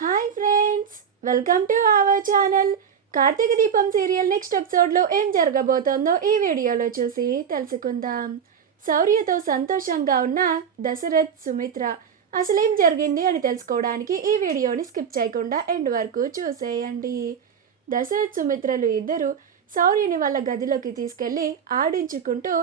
Hi friends, welcome to our channel. Karthika Deepam serial next ఎపిసోడ్లో ఏం జరగబోతోందో ఈ వీడియోలో చూసి తెలుసుకుందాం. శౌర్యతో సంతోషంగా ఉన్న దశరథ్, సుమిత్ర అసలేం జరిగింది అని తెలుసుకోవడానికి ఈ వీడియోని స్కిప్ చేయకుండా ఎండ్ వరకు చూసేయండి. దశరథ్, సుమిత్రలు ఇద్దరు శౌర్యని వాళ్ళ గదిలోకి తీసుకెళ్ళి ఆడించుకుంటూ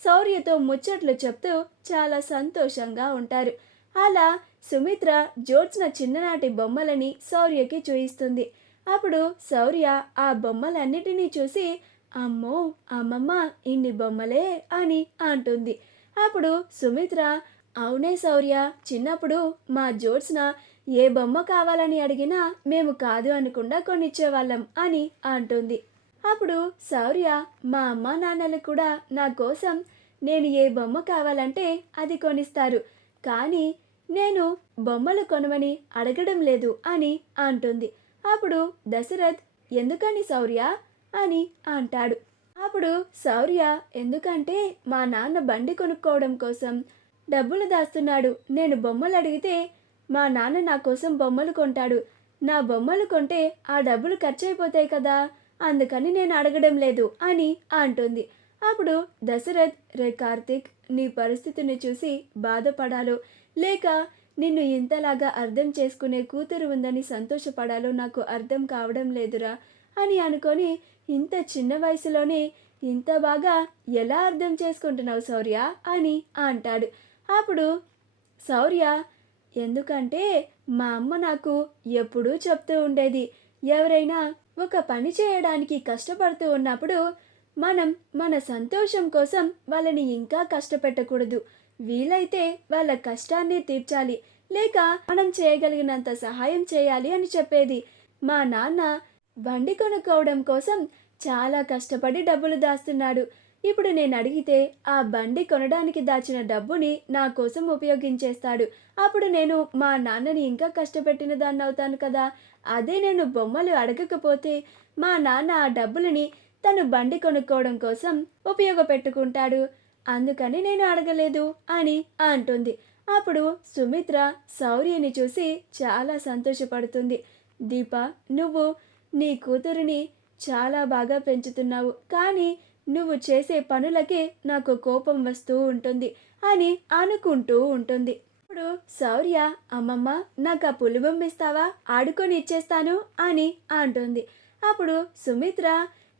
శౌర్యతో ముచ్చట్లు చెప్తూ చాలా సంతోషంగా ఉంటారు. అలా సుమిత్ర జ్యోత్స్న చిన్ననాటి బొమ్మలని శౌర్యకి చూయిస్తుంది. అప్పుడు శౌర్య ఆ బొమ్మలన్నిటినీ చూసి అమ్మో అమ్మమ్మ ఇన్ని బొమ్మలే అని అంటుంది. అప్పుడు సుమిత్ర అవునే శౌర్య, చిన్నప్పుడు మా జ్యోత్స్న ఏ బొమ్మ కావాలని అడిగినా మేము కాదు అనకుండా కొనిచ్చేవాళ్ళం అని అంటుంది. అప్పుడు శౌర్య మా అమ్మ నాన్నలు కూడా నా కోసం నేను ఏ బొమ్మ కావాలంటే అది కొనిస్తారు, కానీ నేను బొమ్మలు కొనమని అడగడం లేదు అని అంటుంది. అప్పుడు దశరథ్ ఎందుకని శౌర్య అని అంటాడు. అప్పుడు శౌర్య ఎందుకంటే మా నాన్న బండి కొనుక్కోవడం కోసం డబ్బులు దాస్తున్నాడు. నేను బొమ్మలు అడిగితే మా నాన్న నా కోసం బొమ్మలు కొంటాడు. నా బొమ్మలు కొంటే ఆ డబ్బులు ఖర్చు అయిపోతాయి కదా, అందుకని నేను అడగడం లేదు అని అంటుంది. అప్పుడు దశరథ్ రే కార్తీక్, నీ పరిస్థితిని చూసి బాధపడాలో లేక నిన్ను ఇంతలాగా అర్థం చేసుకునే కూతురు ఉందని సంతోషపడాలో నాకు అర్థం కావడం లేదురా అని అనుకొని ఇంత చిన్న వయసులోనే ఇంత బాగా ఎలా అర్థం చేసుకుంటున్నావు శౌర్య అని అంటాడు. అప్పుడు శౌర్య ఎందుకంటే మా అమ్మ నాకు ఎప్పుడూ చెప్తూ ఉండేది, ఎవరైనా ఒక పని చేయడానికి కష్టపడుతూ ఉన్నప్పుడు మనం మన సంతోషం కోసం వాళ్ళని ఇంకా కష్టపెట్టకూడదు, వీలైతే వాళ్ళ కష్టాన్ని తీర్చాలి, లేక మనం చేయగలిగినంత సహాయం చేయాలి అని చెప్పేది. మా నాన్న బండి కొనుక్కోవడం కోసం చాలా కష్టపడి డబ్బులు దాస్తున్నాడు. ఇప్పుడు నేను అడిగితే ఆ బండి కొనడానికి దాచిన డబ్బుని నా కోసం ఉపయోగించేస్తాడు. అప్పుడు నేను మా నాన్నని ఇంకా కష్టపెట్టిన దాన్ని అవుతాను కదా. అదే నేను బొమ్మలు అడగకపోతే మా నాన్న ఆ డబ్బులని తను బండి కొనుక్కోవడం కోసం ఉపయోగపెట్టుకుంటాడు. అందుకని నేను అడగలేదు అని అంటుంది. అప్పుడు సుమిత్ర శౌర్యని చూసి చాలా సంతోషపడుతుంది. దీప, నువ్వు నీ కూతురిని చాలా బాగా పెంచుతున్నావు, కానీ నువ్వు చేసే పనులకే నాకు కోపం వస్తూ ఉంటుంది అని అనుకుంటూ ఉంటుంది. ఇప్పుడు శౌర్య అమ్మమ్మ నాకు ఆ పులిబొమ్మ ఇస్తావా, ఆడుకొని ఇచ్చేస్తాను అని అంటుంది. అప్పుడు సుమిత్ర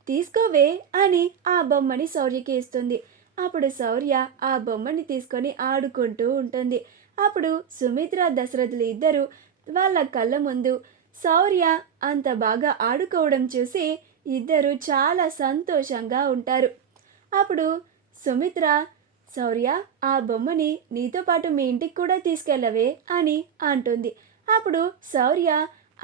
తీసుకోవే అని ఆ బొమ్మని శౌర్యకి ఇస్తుంది. అప్పుడు శౌర్య ఆ బొమ్మని తీసుకొని ఆడుకుంటూ ఉంటుంది. అప్పుడు సుమిత్ర, దశరథులు ఇద్దరు వాళ్ళ కళ్ళ ముందు శౌర్య అంత బాగా ఆడుకోవడం చూసి ఇద్దరు చాలా సంతోషంగా ఉంటారు. అప్పుడు సుమిత్ర శౌర్య ఆ బొమ్మని నీతో పాటు మీ ఇంటికి కూడా తీసుకెళ్ళవే అని అంటుంది. అప్పుడు శౌర్య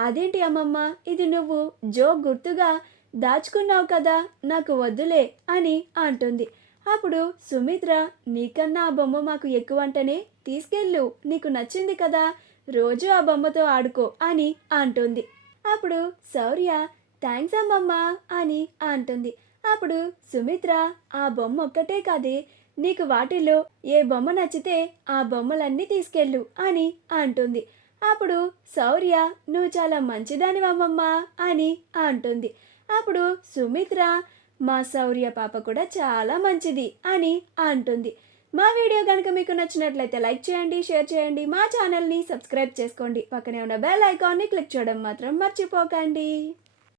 అదేంటి అమ్మమ్మ, ఇది నువ్వు జోక్ గుర్తుగా దాచుకున్నావు కదా, నాకు వద్దులే అని అంటుంది. అప్పుడు సుమిత్ర నీకన్నా ఆ బొమ్మ మాకు ఎక్కువంటనే, తీసుకెళ్ళు, నీకు నచ్చింది కదా, రోజు ఆ బొమ్మతో ఆడుకో అని అంటుంది. అప్పుడు శౌర్య థ్యాంక్స్ అమ్మమ్మ అని అంటుంది. అప్పుడు సుమిత్ర ఆ బొమ్మ ఒక్కటే కాదే, నీకు వాటిలో ఏ బొమ్మ నచ్చితే ఆ బొమ్మలన్నీ తీసుకెళ్ళు అని అంటుంది. అప్పుడు శౌర్య నువ్వు చాలా మంచిదానివమ్మమ్మ అని అంటుంది. అప్పుడు సుమిత్ర మా శౌర్య పాప కూడా చాలా మంచిది అని అంటుంది. మా వీడియో కనుక మీకు నచ్చినట్లయితే లైక్ చేయండి, షేర్ చేయండి, మా ఛానల్ని సబ్స్క్రైబ్ చేసుకోండి, పక్కనే ఉన్న బెల్ ఐకాన్ని క్లిక్ చేయడం మాత్రం మర్చిపోకండి.